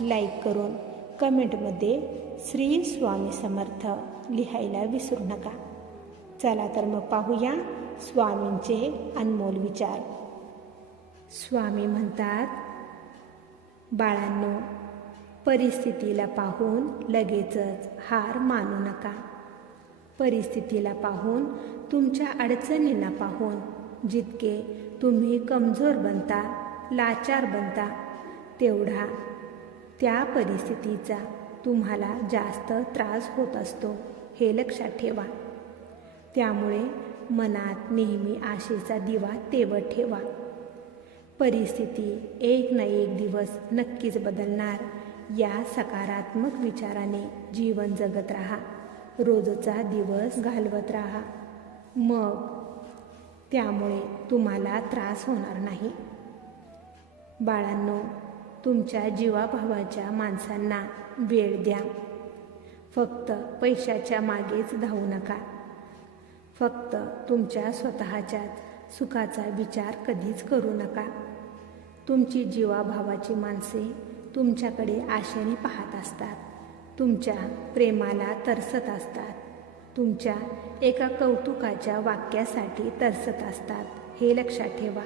Like करून कमेंटमध्ये श्री स्वामी समर्थ लिहायला विसरू नका. चला तर मग पाहूया स्वामींचे अनमोल विचार. स्वामी म्हणतात बाळांनो परिस्थितीला पाहून लगेचच हार मानू नका. परिस्थितीला पाहून तुमच्या अडचणींना पाहून जितके तुम्ही कमजोर बनता लाचार बनता तेवढा त्या परिस्थितीचा तुम्हाला जास्त त्रास होत असतो हे लक्षात ठेवा. त्यामुळे मनात नेहमी आशेचा दिवा तेवत ठेवा. परिस्थिती एक ना एक दिवस नक्कीच बदलणार या सकारात्मक विचाराने जीवन जगत राहा. रोजचा दिवस घालवत राहा. मग त्यामुळे तुम्हाला त्रास होणार नाही. बाळांनो तुमच्या जीवाभावाच्या माणसांना वेळ द्या. फक्त पैशाच्या मागेच धावू नका. फक्त तुमच्या स्वतःच्याच सुखाचा विचार कधीच करू नका. तुमची जीवाभावाची माणसे तुमच्याकडे आशेने पाहत असतात. तुमच्या प्रेमाला तरसत असतात. तुमच्या एका कौतुकाच्या वाक्यासाठी तरसत असतात. हे लक्षात ठेवा.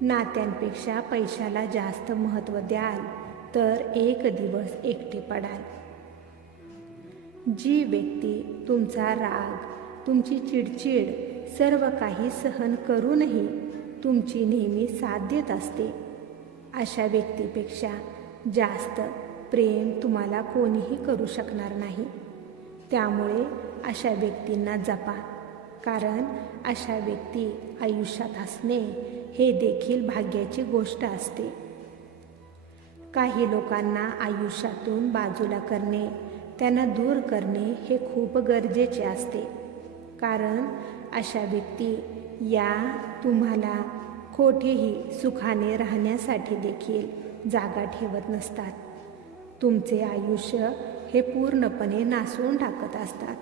नात्यांपेक्षा पैशाला जास्त महत्त्व द्याल तर एक दिवस एकटे पडाल. जी व्यक्ती तुमचा राग तुमची चिडचिड सर्व काही सहन करूनही तुमची नेहमी साथ देत असते. अशा व्यक्तीपेक्षा जास्त प्रेम तुम्हाला कोणीही करू शकणार नाही. त्यामुळे अशा व्यक्तींना जपा. कारण अशा व्यक्ती आयुष्यात असणे हे देखील भाग्याची गोष्ट असते. काही लोकांना आयुष्यातून बाजूला करणे त्यांना दूर करणे हे खूप गरजेचे असते. कारण अशा व्यक्ती या तुम्हाला कोठेही सुखाने राहण्यासाठी देखील जागा ठेवत नसतात. तुमचे आयुष्य हे पूर्णपणे नासवून टाकत असतात.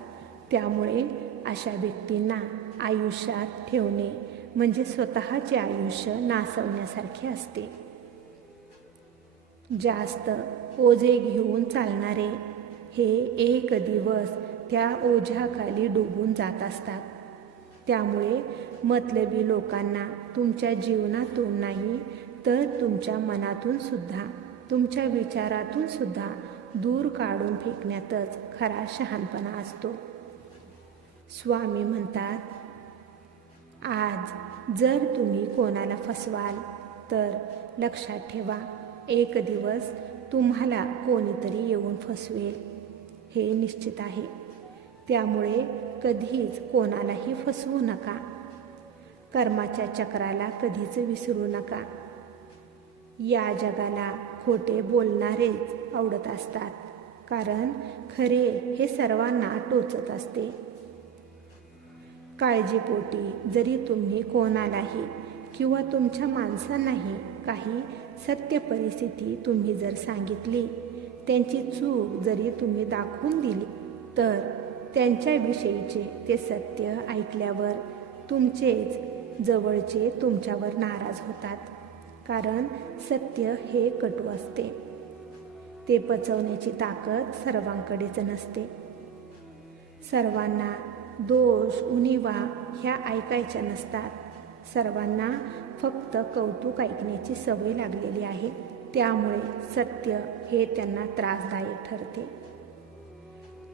त्यामुळे अशा व्यक्तींना आयुष्यात ठेवणे म्हणजे स्वतःचे आयुष्य नासवण्यासारखे असते. जास्त ओझे घेऊन चालणारे हे एक दिवस त्या ओझ्याखाली डुबून जात असतात. त्यामुळे मतलबी लोकांना तुमच्या जीवनातून नाही तर तुमच्या मनातून सुद्धा तुमच्या विचारातून सुद्धा दूर काढून फेकण्यातच खरा शहाणपणा असतो. स्वामी म्हणतात आज जर तुम्ही कोणाला फसवाल तर लक्षात ठेवा एक दिवस तुम्हाला कोणीतरी येऊन फसवेल. हे निश्चित आहे. त्यामुळे कधीच कोणालाही फसवू नका. कर्माच्या चक्राला कधीच विसरू नका. या जगाला खोटे बोलणारेच आवडत असतात कारण खरे हे सर्वांना टोचत असते. काळजीपोटी जरी तुम्ही कोणालाही किंवा तुमच्या माणसांनाही काही सत्य परिस्थिती तुम्ही जर सांगितली त्यांची चूक जरी तुम्ही दाखवून दिली तर त्यांच्याविषयीचे ते सत्य ऐकल्यावर तुमचेच जवळचे तुमच्यावर नाराज होतात कारण सत्य हे कटू असते. ते पचवण्याची ताकद सर्वांकडेच नसते. सर्वांना दोष उणिवा ह्या ऐकायच्या नसतात. सर्वांना फक्त कौतुक ऐकण्याची सवय लागलेली आहे. त्यामुळे सत्य हे त्यांना त्रासदायक ठरते.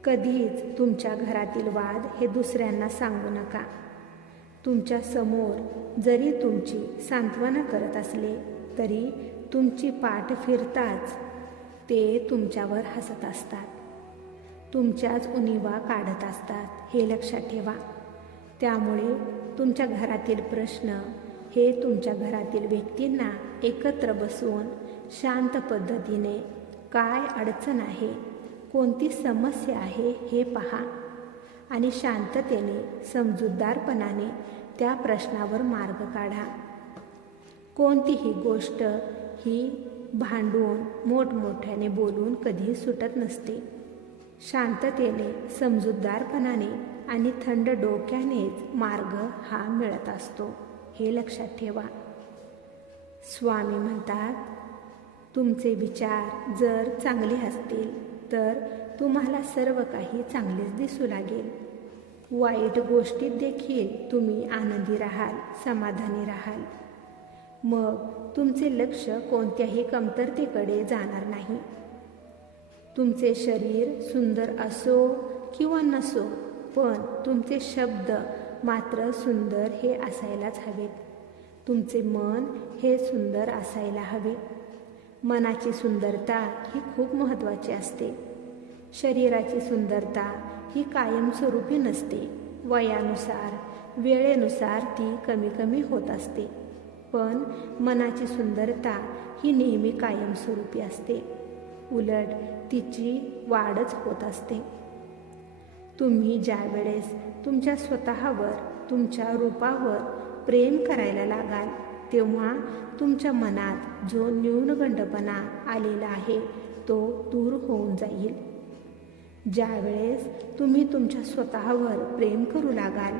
कधीच तुमच्या घरातील वाद हे दुसऱ्यांना सांगू नका. तुमच्यासमोर जरी तुमची सांत्वना करत असले तरी तुमची पाठ फिरताच ते तुमच्यावर हसत असतात. तुमच्याच उणीवा काढत असतात हे लक्षात ठेवा. त्यामुळे तुमच्या घरातील प्रश्न हे तुमच्या घरातील व्यक्तींना एकत्र बसवून शांत पद्धतीने काय अडचण आहे कोणती समस्या आहे हे पहा आणि शांततेने समजूतदारपणाने त्या प्रश्नावर मार्ग काढा. कोणतीही गोष्ट ही भांडून मोठमोठ्याने बोलून कधी सुटत नसते. शांततेने समजूतदारपणाने आणि थंड डोक्यानेच मार्ग हा मिळत असतो. हे लक्षात ठेवा. स्वामी म्हणतात तुमचे विचार जर चांगले असतील तर तुम्हाला सर्व काही चांगलेच दिसू लागेल. वाईट गोष्टीत देखील तुम्ही आनंदी राहाल समाधानी राहाल. मग तुमचे लक्ष कोणत्याही कमतरतेकडे जाणार नाही. तुमचे शरीर सुंदर असो किंवा नसो पण तुमचे शब्द मात्र सुंदर हे असायलाच हवेत. तुमचे मन हे सुंदर असायला हवे. मनाची सुंदरता ही खूप महत्त्वाची असते. शरीराची सुंदरता ही कायमस्वरूपी नसते. वयानुसार वेळेनुसार ती कमी कमी होत असते. पण मनाची सुंदरता ही नेहमी कायमस्वरूपी असते. उलट तिची वाढच होत असते. तुम्ही ज्या वेळेस तुमच्या स्वतःवर तुमच्या रूपावर प्रेम करायला लागाल तेव्हा तुमच्या मनात जो न्यूनगंडपणा आलेला आहे तो दूर होऊन जाईल. ज्यावेळेस तुम्ही तुमच्या स्वतःवर प्रेम करू लागाल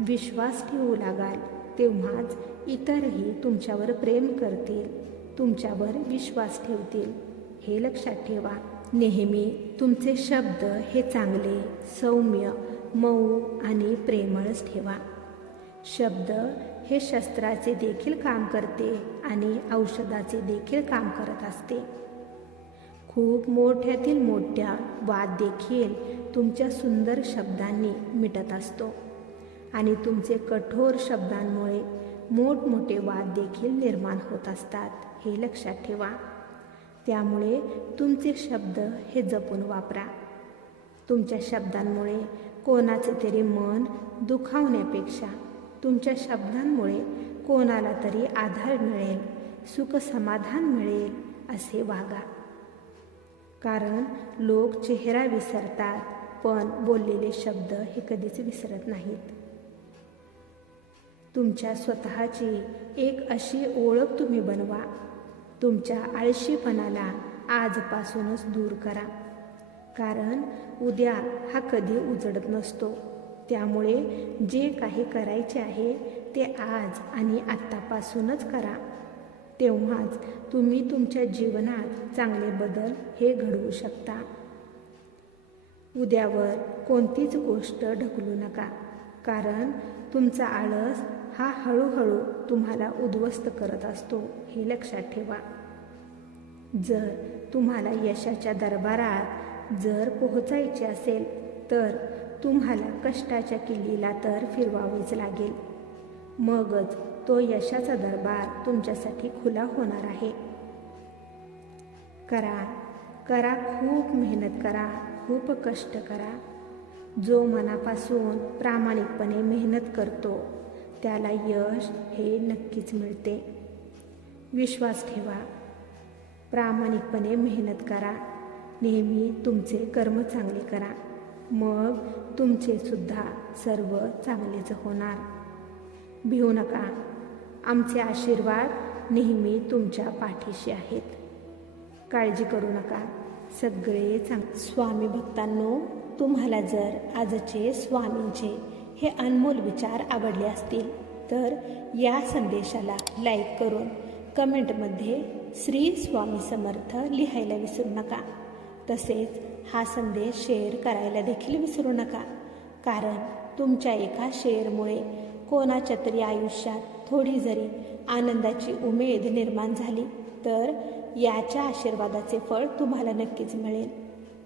विश्वास ठेवू लागाल तेव्हाच इतरही तुमच्यावर प्रेम करतील तुमच्यावर विश्वास ठेवतील. हे लक्षात ठेवा. नेहमी तुमचे शब्द हे चांगले सौम्य मऊ आणि प्रेमळच ठेवा. शब्द हे शस्त्राचे देखील काम करते आणि औषधाचे देखील काम करत असते. खूप मोठ्यातील मोठ्या वाद देखील तुमच्या सुंदर शब्दांनी मिटत असतो. आणि तुमचे कठोर शब्दांमुळे मोठमोठे वाद देखील निर्माण होत असतात हे लक्षात ठेवा. त्यामुळे तुमचे शब्द हे जपून वापरा. तुमच्या शब्दांमुळे कोणाचे तरी मन दुखावण्यापेक्षा तुमच्या शब्दांमुळे कोणाला तरी आधार मिळेल सुख समाधान मिळेल असे वागा. कारण लोक चेहरा विसरतात पण बोललेले शब्द हे कधीच विसरत नाहीत. तुमच्या स्वतःची एक अशी ओळख तुम्ही बनवा. तुमच्या आळशीपणाला आजपासूनच दूर करा. कारण उद्या हा कधी उजडत नसतो. त्यामुळे जे काही करायचे आहे ते आज आणि आत्तापासूनच करा. तेव्हाच तुम्ही तुमच्या जीवनात चांगले बदल हे घडवू शकता. उद्यावर कोणतीच गोष्ट ढकलू नका. कारण तुमचा आळस हा हळूहळू तुम्हाला उद्ध्वस्त करत असतो हे लक्षात ठेवा. जर तुम्हाला यशाच्या दरबारात जर पोहोचायचे असेल तर तुम्हाला कष्टाच्या किल्लीला तर फिरवावेच लागेल. मगच तो यशाचा दरबार तुमच्यासाठी खुला होणार आहे. करा करा खूप मेहनत करा खूप कष्ट करा. जो मनापासून प्रामाणिकपणे मेहनत करतो त्याला यश हे नक्कीच मिळते. विश्वास ठेवा. प्रामाणिकपणे मेहनत करा. नेहमी तुमचे कर्म चांगले करा. मग तुमचे सुद्धा सर्व चांगलेच होणार. भिवू नका. आमचे आशीर्वाद नेहमी तुमच्या पाठीशी आहेत. काळजी करू नका. सगळे चांग स्वामी भक्तांनो तुम्हाला जर आजचे स्वामींचे हे अनमोल विचार आवडले असतील तर या संदेशाला लाईक करून कमेंटमध्ये श्री स्वामी समर्थ लिहायला विसरू नका. तसेच हा संदेश शेअर करायला देखील विसरू नका. कारण तुमच्या एका शेअरमुळे कोणाच्या तरी आयुष्यात थोडी जरी आनंदाची उमेद निर्माण झाली तर याच्या आशीर्वादाचे फळ तुम्हाला नक्कीच मिळेल.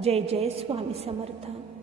जय जय स्वामी समर्थ.